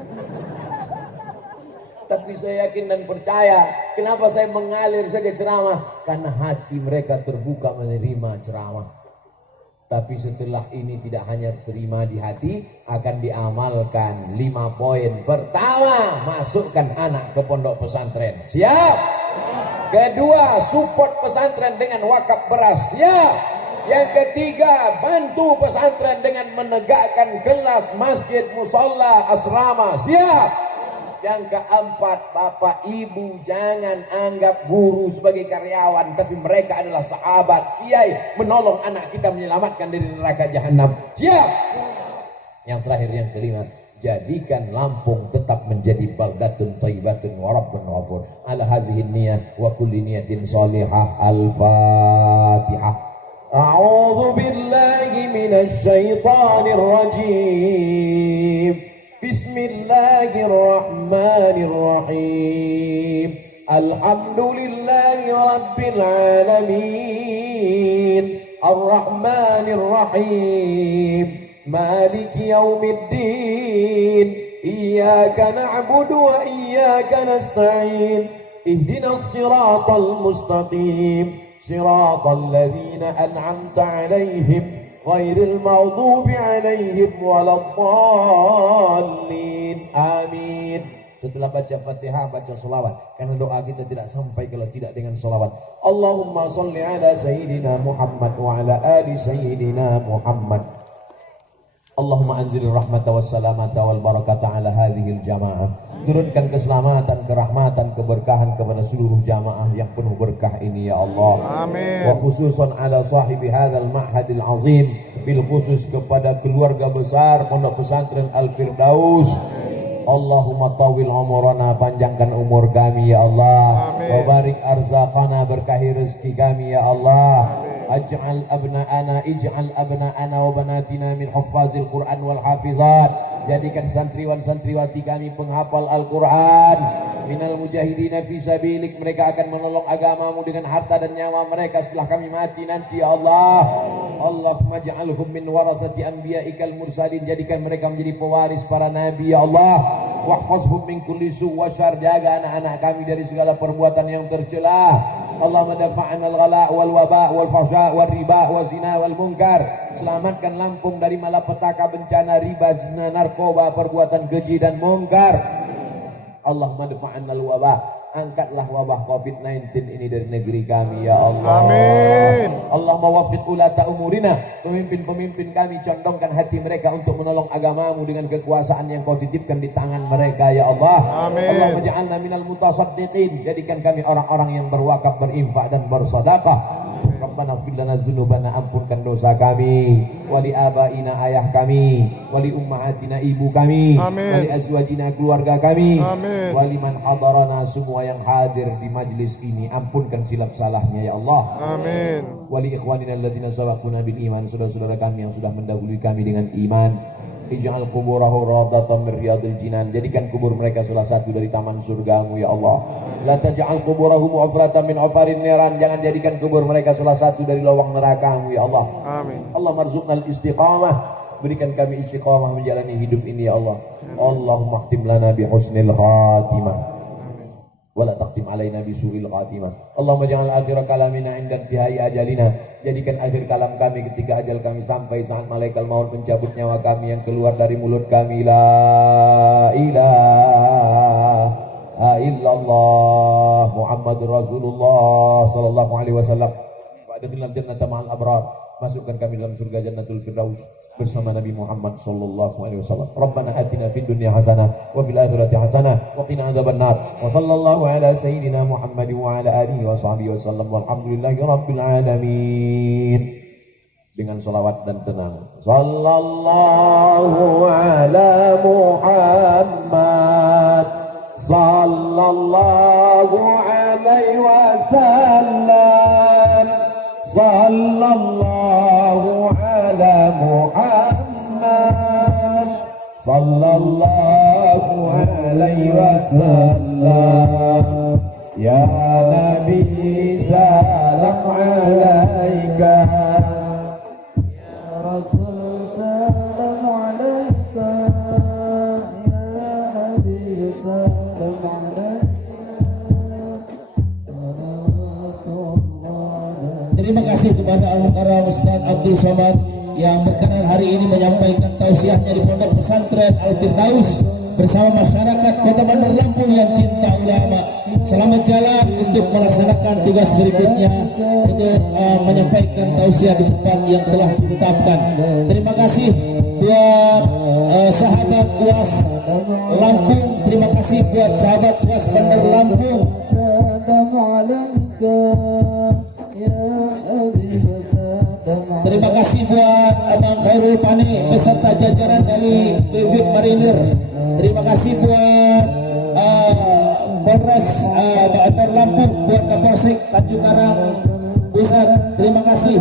Tapi saya yakin dan percaya. Kenapa saya mengalir saja ceramah? Karena hati mereka terbuka menerima ceramah. Tapi setelah ini tidak hanya terima di hati, akan diamalkan 5 poin. Pertama, masukkan anak ke pondok pesantren. Siap? Kedua, support pesantren dengan wakaf beras. Siap? Yang ketiga, bantu pesantren dengan menegakkan kelas, masjid, musola, asrama. Siap? Yang keempat, bapak ibu jangan anggap guru sebagai karyawan, tapi mereka adalah sahabat, kiai, menolong anak kita menyelamatkan dari neraka jahanam. Siap? Yang terakhir, yang kelima, jadikan Lampung tetap menjadi baldatun thayyibatun wa rabbun ghafur. Ala hazihi niyah wa kulli niyatin shalihah. Al-Fatihah. A'udzu billahi minasy syaithanir rajim. Bismillahirrahmanirrahim. Alhamdulillahi rabbil alamin. Ar-Rahmanirrahim. Maliki yaumiddin. Iyyaka na'budu wa iyyaka nasta'in. Ihdinas siratal mustaqim. Siratal ladzina an'amta 'alaihim ghairil maghdubi 'alaihim waladdallin. Amin. Setelah baca Fatihah, baca sholawat. Karena doa kita tidak sampai kalau tidak dengan sholawat. Allahumma sholli ala Sayyidina Muhammad wa ala ali Sayyidina Muhammad. Allahumma anzilur rahmata wassalamata wal barakata ala hadhil jamaah. Turunkan keselamatan, kerahmatan, keberkahan kepada seluruh jamaah yang penuh berkah ini ya Allah. Amin. Wa khususan ala sahibi hadzal ma'hadil azim, bil khusus kepada keluarga besar Pondok Pesantren Al-Firdaus. Allahumma tawil umurana, panjangkan umur kami ya Allah. Amin. Wa barik arzaqana, berkahi rezeki kami ya Allah. Ij'al abna'ana wa banatina min huffazil Qur'an wal hafizat. Jadikan santriwan santriwati kami penghafal Al-Quran. Minal mujahidina fi sabilik, mereka akan menolong agamamu dengan harta dan nyawa mereka setelah kami mati nanti ya Allah. Allahumma ja'alhum min warasati anbiya'ikal mursalin, jadikan mereka menjadi pewaris para nabi ya Allah. Wahfazhum min kulli su' wa syar, jaga anak-anak kami dari segala perbuatan yang tercela. Allahumma dafa'an al-ghala wal waba wal fahsya wal riba wal zina wal munkar. Selamatkan Lampung dari malapetaka, bencana, riba, zina, narkoba, perbuatan keji dan munkar. Allahumma dafa'an al-waba, angkatlah wabah COVID-19 ini dari negeri kami ya Allah. Amin. Allahumma waffiq ulata umurina, pemimpin-pemimpin kami condongkan hati mereka untuk menolong agamamu dengan kekuasaan yang kau titipkan di tangan mereka ya Allah. Amin. Allahumma ja'alna minal mutasaddiqin, jadikan kami orang-orang yang berwakaf, berinfak dan bersedekah. Rabbana fir lana dzunubana, ampunkan dosa kami, wali abaina, ayah kami, wali ummahatina, ibu kami, Amin. wali azwajina, keluarga kami, Amin. wali man hadarana, semua yang hadir di majlis ini, ampunkan silap salahnya ya Allah. Amin. Wali ikhwanina alladzina sabaquna bil iman, saudara-saudara kami yang sudah mendahului kami dengan iman. Ij'al quburahu rawdatan min riyadil jinan, jadikan kubur mereka salah satu dari taman surgamu ya Allah. La taj'al quburahum ufratan min ufarin niran, jangan jadikan kubur mereka salah satu dari lubang nerakamu ya Allah. Amin. Allah marzuqnal istiqamah, berikan kami istiqamah menjalani hidup ini ya Allah. Allahumma khtim lana bi husnil khatimah wala taqtim alaina bisu'il khatimah. Allahumma ja'al akhir kalamina 'inda intihai ajalina, jadikan akhir kalam kami ketika ajal kami sampai, saat malaikat maut mencabut nyawa kami, yang keluar dari mulut kami la ilaha illallah Muhammadur Rasulullah sallallahu alaihi wasallam. Wa adkhilnal jannata ma'al abrar, masukkan kami dalam surga Jannatul Firdaus bersama Nabi Muhammad sallallahu alaihi wasallam. Rabbana atina fid dunya hasanah wa fil akhirati hasanah wa qina adzabannar. Wa sallallahu ala sayyidina Muhammad wa ala alihi wa sahbihi wasallam. Walhamdulillahi rabbil alamin. Dengan salawat dan tenang. Sallallahu ala Muhammad sallallahu alaihi wasallam. Sallallahu ala Muhammad sallallahu alaihi wasallam. Ya Nabi salam alaika, Ya Rasul salam alaika, Ya Habib salam alaika. Terima kasih kepada Al-Mukarram Ustaz Abdul Somad yang berkenan hari ini menyampaikan tausiahnya di Pondok Pesantren Al-Firdaus bersama masyarakat Kota Bandar Lampung yang cinta ulama. Selamat jalan untuk melaksanakan tugas berikutnya, untuk menyampaikan tausiah di tempat yang telah ditetapkan. Terima kasih buat sahabat UAS Lampung, terima kasih buat sahabat UAS Bandar Lampung. Terima kasih buat Abang Khairul Pani beserta jajaran dari Bibit Marinir. Terima kasih buat Polres Bandar Lampung, buat Kapolsek Tanjung Karang Pusat. Terima kasih.